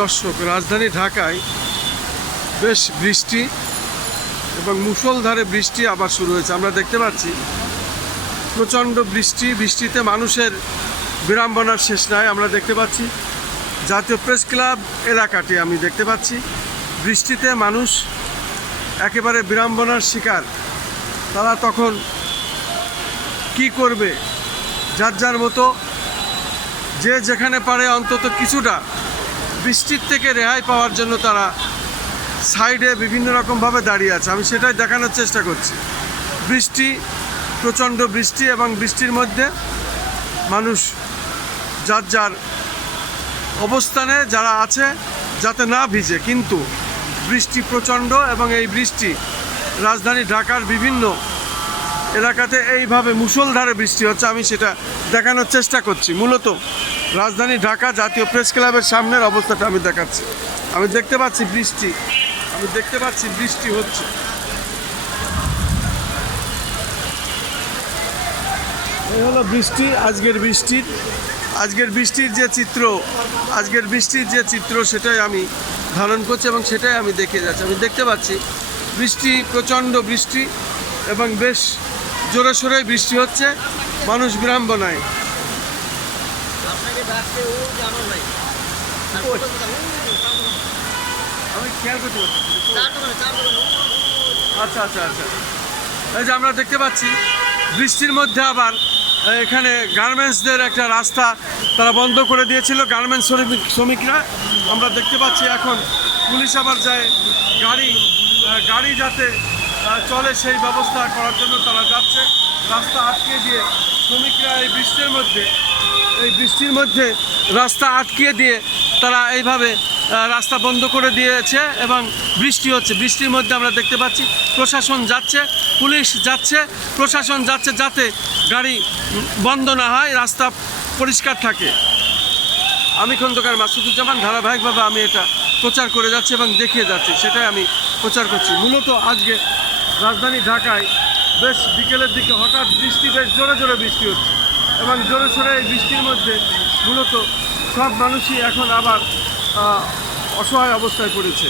দর্শক, রাজধানী ঢাকায় বেশ বৃষ্টি এবং মুষলধারে বৃষ্টি আবার শুরু হয়েছে। আমরা দেখতে পাচ্ছি প্রচণ্ড বৃষ্টিতে মানুষের বিড়ম্বনার শেষ নাই। আমরা দেখতে পাচ্ছি জাতীয় প্রেস ক্লাব এলাকাটি আমি দেখতে পাচ্ছি বৃষ্টিতে মানুষ একেবারে বিড়ম্বনার শিকার। তারা তখন কি করবে, যার যার মতো যে যেখানে পারে অন্তত কিছুটা বৃষ্টির থেকে রেহাই পাওয়ার জন্য তারা সাইডে বিভিন্ন রকমভাবে দাঁড়িয়ে আছে। আমি সেটাই দেখানোর চেষ্টা করছি। বৃষ্টি, প্রচণ্ড বৃষ্টি, এবং বৃষ্টির মধ্যে মানুষ যার যার অবস্থানে যারা আছে যাতে না ভিজে, কিন্তু বৃষ্টি প্রচণ্ড এবং এই বৃষ্টি রাজধানী ঢাকার বিভিন্ন এলাকাতে এইভাবে মুষলধারে বৃষ্টি হচ্ছে। আমি সেটা দেখানোর চেষ্টা করছি। মূলত রাজধানী ঢাকা জাতীয় প্রেস ক্লাবের সামনের অবস্থাটা আমি দেখাচ্ছি। আমি দেখতে পাচ্ছি বৃষ্টি হচ্ছে। এই হলো বৃষ্টি, আজকের বৃষ্টির যে চিত্র সেটাই আমি ধারণ করছি এবং সেটাই আমি দেখে যাচ্ছি। আমি দেখতে পাচ্ছি বৃষ্টি, প্রচণ্ড বৃষ্টি, এবং বেশ জোরে সোরে বৃষ্টি হচ্ছে। মানুষ বিড়ম্বনায়। আমি খেয়াল করতে পারছি। আচ্ছা, এই যে আমরা দেখতে পাচ্ছি বৃষ্টির মধ্যে আবার এখানে গার্মেন্টসদের একটা রাস্তা তারা বন্ধ করে দিয়েছিল, গার্মেন্টস শ্রমিকরা। আমরা দেখতে পাচ্ছি এখন পুলিশ আবার যায় গাড়ি যাতে চলে সেই ব্যবস্থা করার জন্য তারা যাচ্ছে। রাস্তা আটকে দিয়ে শ্রমিকরা এই বৃষ্টির মধ্যে রাস্তা আটকিয়ে দিয়ে তারা এইভাবে রাস্তা বন্ধ করে দিয়েছে এবং বৃষ্টি হচ্ছে। বৃষ্টির মধ্যে আমরা দেখতে পাচ্ছি প্রশাসন যাচ্ছে, পুলিশ যাচ্ছে, প্রশাসন যাচ্ছে যাতে গাড়ি বন্ধ না হয়, রাস্তা পরিষ্কার থাকে। আমি খন্দকার মাসুদুজ্জামান, ধারাবাহিকভাবে আমি এটা প্রচার করে যাচ্ছি এবং দেখিয়ে যাচ্ছি, সেটাই আমি প্রচার করছি। মূলত আজকে রাজধানী ঢাকায় বেশ বিকেলের দিকে হঠাৎ বেশ জোরে বৃষ্টি হচ্ছে এবং জোরে সোরে এই বৃষ্টির মধ্যে মূলত সব মানুষই এখন আবার অসহায় অবস্থায় পড়েছে।